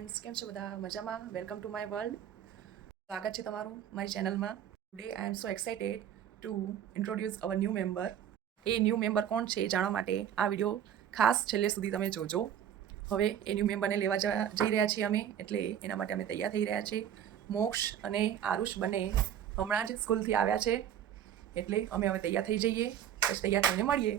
Friends, કેમ છો બધા? મજામાં? Welcome to my world. સ્વાગત છે તમારું મારી ચેનલમાં. Today I M so excited two introduce our new member. A new member કોણ છે જાણવા માટે આ વિડીયો ખાસ છેલ્લે સુધી તમે જોજો. હવે એ ન્યૂ મેમ્બરને લેવા જઈ રહ્યા છીએ અમે, એટલે એના માટે અમે તૈયાર થઈ રહ્યા છીએ. મોક્ષ અને આરુષ બંને હમણાં જ સ્કૂલથી આવ્યા છે, એટલે અમે હવે તૈયાર થઈ જઈએ, પછી તૈયાર થઈને મળીએ.